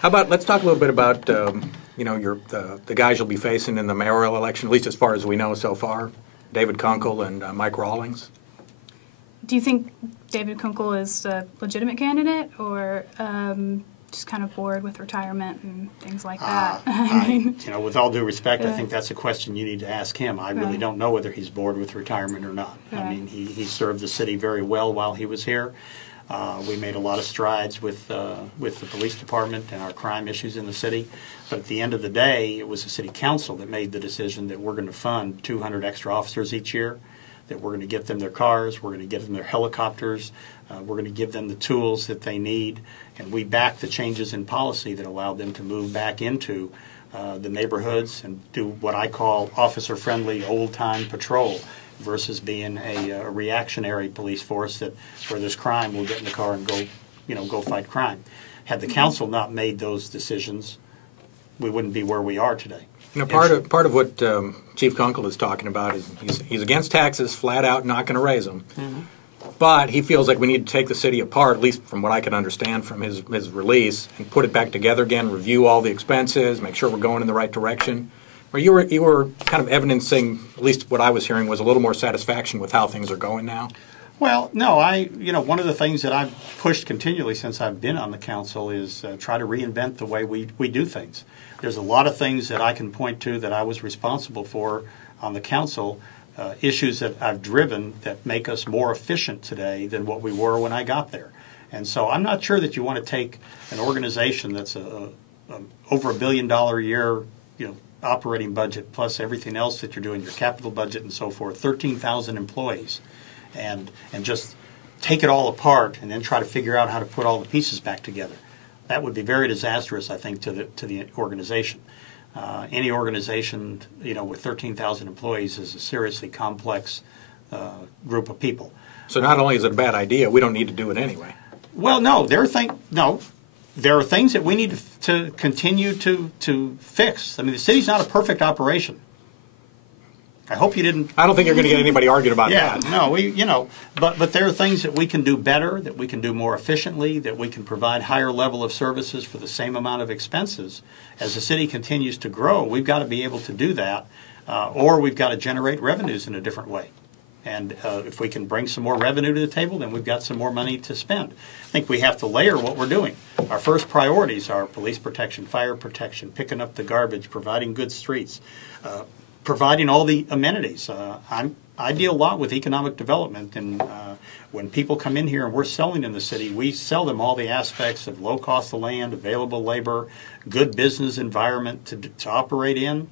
How about, let's talk a little bit about, you know, the guys you'll be facing in the mayoral election, at least as far as we know so far, David Kunkle and Mike Rawlings. Do you think David Kunkle is a legitimate candidate, or just kind of bored with retirement and things like that? You know, with all due respect, I think that's a question you need to ask him. I really don't know whether he's bored with retirement or not. I mean, he served the city very well while he was here. We made a lot of strides with the police department and our crime issues in the city. But at the end of the day, it was the city council that made the decision that we're going to fund 200 extra officers each year, that we're going to get them their cars, we're going to give them their helicopters, we're going to give them the tools that they need, and we back the changes in policy that allowed them to move back into the neighborhoods and do what I call officer-friendly old-time patrol versus being a reactionary police force that where there's crime, we'll get in the car and go, you know, go fight crime. Had the council not made those decisions, we wouldn't be where we are today. You know, part of what Chief Kunkle is talking about is he's against taxes, flat out not going to raise them. But he feels like we need to take the city apart, at least from what I can understand from his release, and put it back together again, review all the expenses, make sure we're going in the right direction. Or you were kind of evidencing, at least what I was hearing, was a little more satisfaction with how things are going now. Well, no, you know, one of the things that I've pushed continually since I've been on the council is try to reinvent the way we do things. There's a lot of things that I can point to that I was responsible for on the council, issues that I've driven that make us more efficient today than what we were when I got there. And so I'm not sure that you want to take an organization that's over $1 billion a year, you know, operating budget plus everything else that you're doing, your capital budget and so forth, 13,000 employees, and just take it all apart and then try to figure out how to put all the pieces back together. That would be very disastrous, I think, to the organization. Any organization, you know, with 13,000 employees is a seriously complex group of people. So not only is it a bad idea, we don't need to do it anyway. Well, no, there are things that we need to continue to fix. I mean, the city's not a perfect operation. I hope you didn't. I don't think you're going to get anybody arguing about that. Yeah, no, you know, but there are things that we can do better, that we can do more efficiently, that we can provide higher level of services for the same amount of expenses. As the city continues to grow, we've got to be able to do that, or we've got to generate revenues in a different way. And if we can bring some more revenue to the table, then we've got some more money to spend. I think we have to layer what we're doing. Our first priorities are police protection, fire protection, picking up the garbage, providing good streets, providing all the amenities. I deal a lot with economic development, and when people come in here and we're selling in the city, we sell them all the aspects of low cost of land, available labor, good business environment to operate in,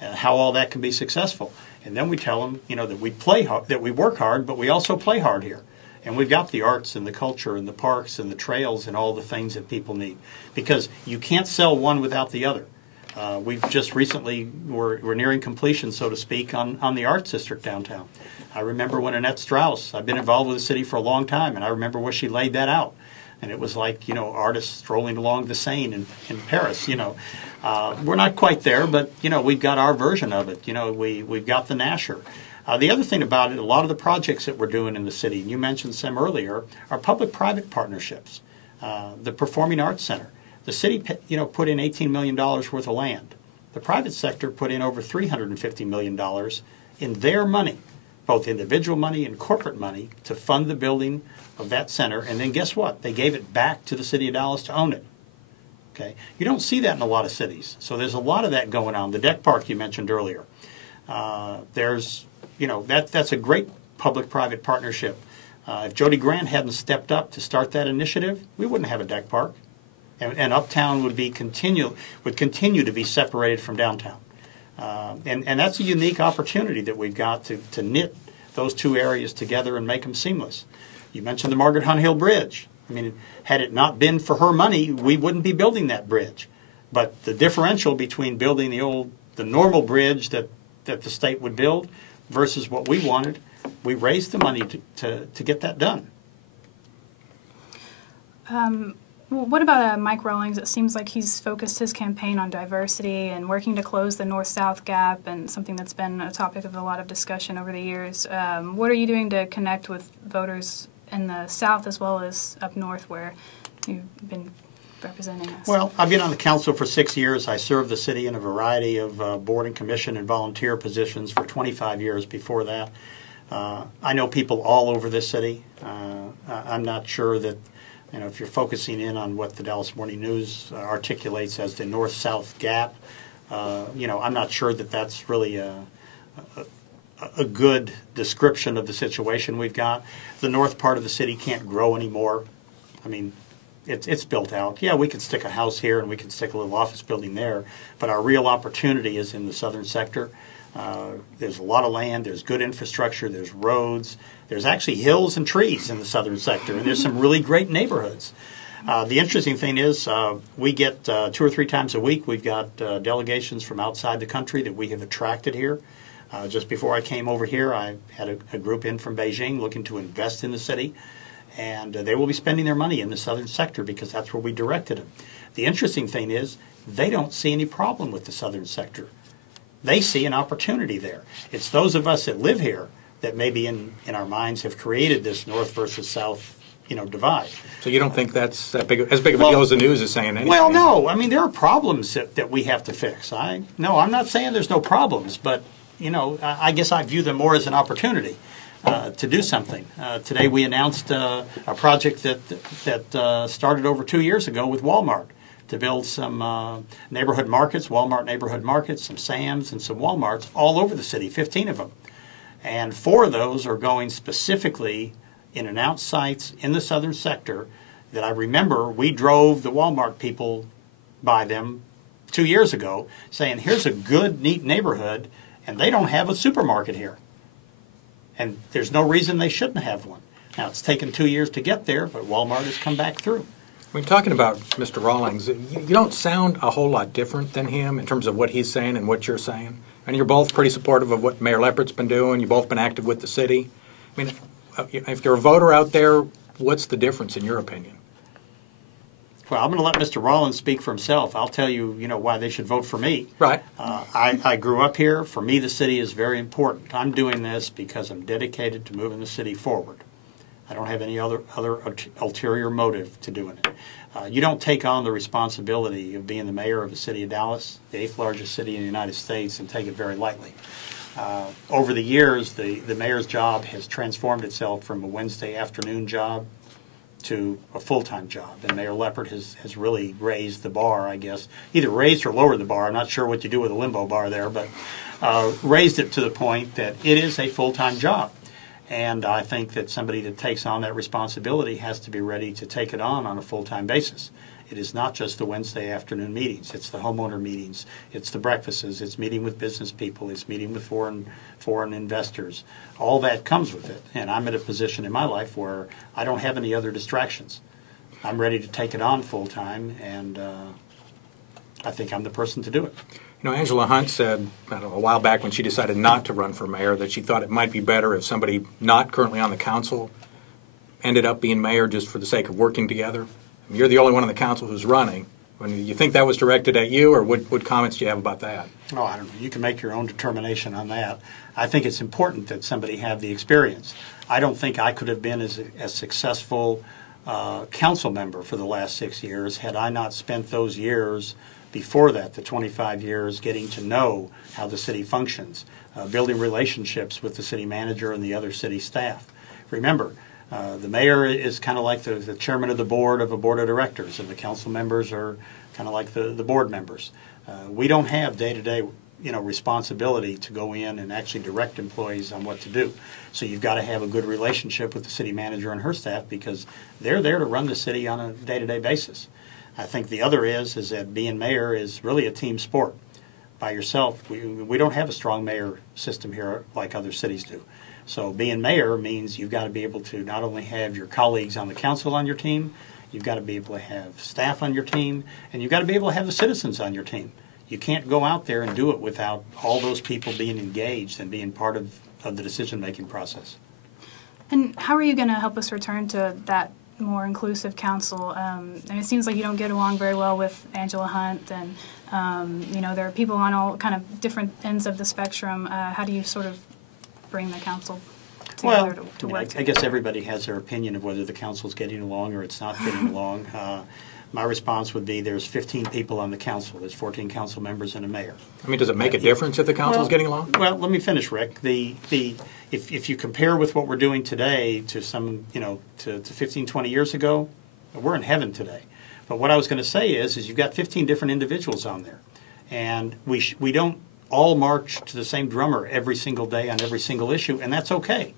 how all that can be successful. And then we tell them, you know, that we play hard, that we work hard, but we also play hard here. And we've got the arts and the culture and the parks and the trails and all the things that people need, because you can't sell one without the other. We've just recently, we're nearing completion, so to speak, on the Arts District downtown. I remember when Annette Strauss, I've been involved with the city for a long time, and I remember where she laid that out. And it was like, you know, artists strolling along the Seine in Paris, you know. We're not quite there, but, you know, we've got our version of it. You know, we've got the Nasher. The other thing about it, a lot of the projects that we're doing in the city, and you mentioned some earlier, are public-private partnerships. The Performing Arts Center. The city, you know, put in $18 million worth of land. The private sector put in over $350 million in their money, both individual money and corporate money, to fund the building of that center. And then guess what? They gave it back to the city of Dallas to own it. Okay, you don't see that in a lot of cities. So there's a lot of that going on. The deck park you mentioned earlier. There's, you know, that's a great public-private partnership. If Jody Grant hadn't stepped up to start that initiative, we wouldn't have a deck park. And Uptown would continue to be separated from downtown, and that's a unique opportunity that we've got to knit those two areas together and make them seamless. You mentioned the Margaret Hunt Hill Bridge. I mean, had it not been for her money, we wouldn't be building that bridge. But the differential between building the normal bridge that the state would build versus what we wanted, we raised the money to get that done. Well, what about Mike Rawlings? It seems like he's focused his campaign on diversity and working to close the north-south gap, and something that's been a topic of a lot of discussion over the years. What are you doing to connect with voters in the south as well as up north, where you've been representing us. Well, I've been on the council for 6 years. I served the city in a variety of board and commission and volunteer positions for 25 years before that. I know people all over this city. I'm not sure that, if you're focusing in on what the Dallas Morning News articulates as the north-south gap, I'm not sure that that's really a good description of the situation we've got. The north part of the city can't grow anymore. I mean, it's built out. Yeah, we could stick a house here and we could stick a little office building there, but our real opportunity is in the southern sector. There's a lot of land, there's good infrastructure, there's roads, there's actually hills and trees in the southern sector, and there's some really great neighborhoods. The interesting thing is we get 2 or 3 times a week, we've got delegations from outside the country that we have attracted here. Just before I came over here, I had a group in from Beijing looking to invest in the city, and they will be spending their money in the southern sector because that's where we directed them. The interesting thing is they don't see any problem with the southern sector. They see an opportunity there. It's those of us that live here that maybe in our minds have created this north versus south divide. So you don't think that's as big of a deal as the news is saying? Anyway. Well, no. I mean, there are problems that we have to fix. I'm not saying there's no problems, but I guess I view them more as an opportunity to do something. Today we announced a project that started over 2 years ago with Walmart to build some neighborhood markets, Walmart neighborhood markets, some Sam's and some Walmarts all over the city, 15 of them. And 4 of those are going specifically in announced sites in the southern sector that I remember we drove the Walmart people by them 2 years ago saying, here's a good, neat neighborhood, and they don't have a supermarket here. And there's no reason they shouldn't have one. Now, it's taken 2 years to get there, but Walmart has come back through. When talking about Mr. Rawlings, you don't sound a whole lot different than him in terms of what he's saying and what you're saying. And you're both pretty supportive of what Mayor Leppert's been doing. You've both been active with the city. I mean, if you're a voter out there, what's the difference in your opinion? Well, I'm going to let Mr. Rawlings speak for himself. I'll tell you, why they should vote for me. Right. I grew up here. For me, the city is very important. I'm doing this because I'm dedicated to moving the city forward. I don't have any other ulterior motive to doing it. You don't take on the responsibility of being the mayor of the city of Dallas, the 8th largest city in the United States, and take it very lightly. Over the years, the mayor's job has transformed itself from a Wednesday afternoon job to a full-time job. And Mayor Leppert has really raised the bar, I guess. Either raised or lowered the bar. I'm not sure what you do with a limbo bar there, but raised it to the point that it is a full-time job. And I think that somebody that takes on that responsibility has to be ready to take it on a full-time basis. It is not just the Wednesday afternoon meetings. It's the homeowner meetings. It's the breakfasts. It's meeting with business people. It's meeting with foreign investors. All that comes with it. And I'm at a position in my life where I don't have any other distractions. I'm ready to take it on full-time, and I think I'm the person to do it. Angela Hunt said a while back when she decided not to run for mayor that she thought it might be better if somebody not currently on the council ended up being mayor just for the sake of working together. I mean, you're the only one on the council who's running. When you think that was directed at you, or what comments do you have about that? Oh, I don't know. You can make your own determination on that. I think it's important that somebody have the experience. I don't think I could have been as successful council member for the last 6 years had I not spent those years before that, the 25 years, getting to know how the city functions, building relationships with the city manager and the other city staff. Remember, the mayor is kind of like the chairman of the board of a board of directors, and the council members are kind of like the board members. We don't have day-to-day responsibility to go in and actually direct employees on what to do. So you've got to have a good relationship with the city manager and her staff because they're there to run the city on a day-to-day basis. I think the other is that being mayor is really a team sport. By yourself, we don't have a strong mayor system here like other cities do. So being mayor means you've got to be able to not only have your colleagues on the council on your team, you've got to be able to have staff on your team, and you've got to be able to have the citizens on your team. You can't go out there and do it without all those people being engaged and being part of the decision-making process. And how are you going to help us return to that more inclusive council? And it seems like you don't get along very well with Angela Hunt, and there are people on all kind of different ends of the spectrum. How do you sort of bring the council together to work together? I guess everybody has their opinion of whether the council's getting along or it's not getting along. my response would be there's 15 people on the council. There's 14 council members and a mayor. I mean, does it make a difference if the council is getting along? Well, let me finish, Rick. If you compare with what we're doing today to some, to 15, 20 years ago, we're in heaven today. But what I was going to say is you've got 15 different individuals on there. And we don't all march to the same drummer every single day on every single issue, and that's okay.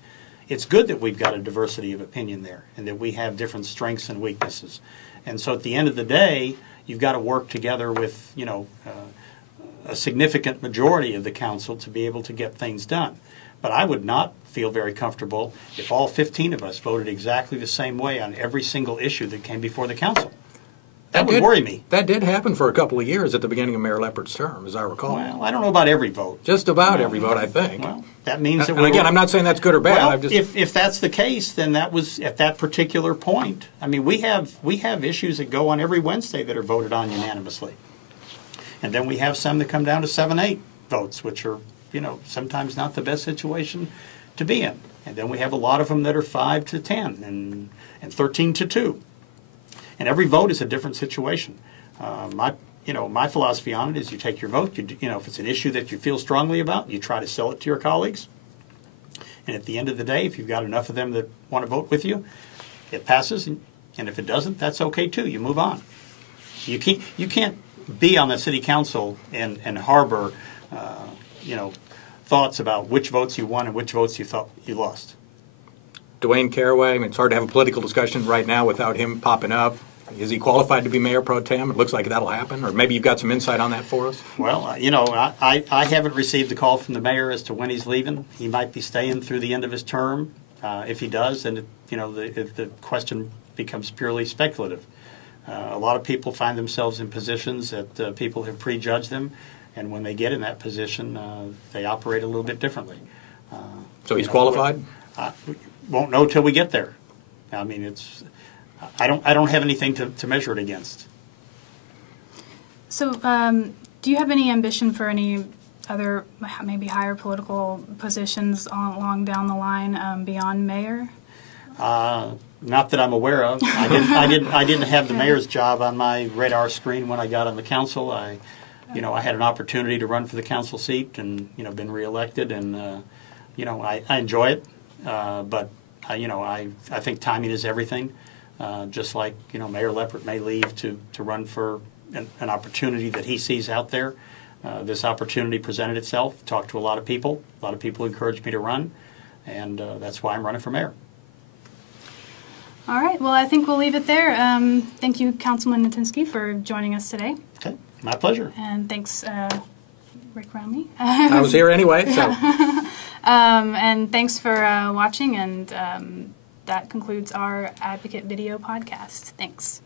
It's good that we've got a diversity of opinion there and that we have different strengths and weaknesses. And so at the end of the day, you've got to work together with, a significant majority of the council to be able to get things done. But I would not feel very comfortable if all 15 of us voted exactly the same way on every single issue that came before the council. That would worry me. That did happen for a couple of years at the beginning of Mayor Leppert's term, as I recall. Well, I don't know about every vote. Just about every vote, I think. Well, that means that and again, I'm not saying that's good or bad. Well, if that's the case, then that was at that particular point. I mean, we have issues that go on every Wednesday that are voted on unanimously. And then we have some that come down to 7-8 votes, which are, sometimes not the best situation to be in. And then we have a lot of them that are 5-10 and 13-2. And every vote is a different situation. My philosophy on it is you take your vote. If it's an issue that you feel strongly about, you try to sell it to your colleagues. And at the end of the day, if you've got enough of them that want to vote with you, it passes. And if it doesn't, that's okay too. You move on. You can't be on the city council and harbor, thoughts about which votes you won and which votes you thought you lost. Dwaine Caraway, I mean, it's hard to have a political discussion right now without him popping up. Is he qualified to be Mayor Pro Tem? It looks like that'll happen. Or maybe you've got some insight on that for us? Well, I haven't received the call from the mayor as to when he's leaving. He might be staying through the end of his term. If he does, then the question becomes purely speculative. A lot of people find themselves in positions that people have prejudged them, and when they get in that position, they operate a little bit differently. So he's qualified? Won't know till we get there. I mean, I don't have anything to measure it against. So, do you have any ambition for any other, maybe higher political positions along down the line beyond mayor? Not that I'm aware of. I didn't have the mayor's job on my radar screen when I got on the council. I had an opportunity to run for the council seat and been reelected, and I enjoy it. But I think timing is everything. Just like Mayor Leppert may leave to run for an opportunity that he sees out there. This opportunity presented itself. Talked to a lot of people. A lot of people encouraged me to run, and that's why I'm running for mayor. All right. Well, I think we'll leave it there. Thank you, Councilman Natinsky, for joining us today. Okay, my pleasure. And thanks, Rick Wamre. I was here anyway, so. And thanks for watching, and that concludes our Advocate Video podcast. Thanks.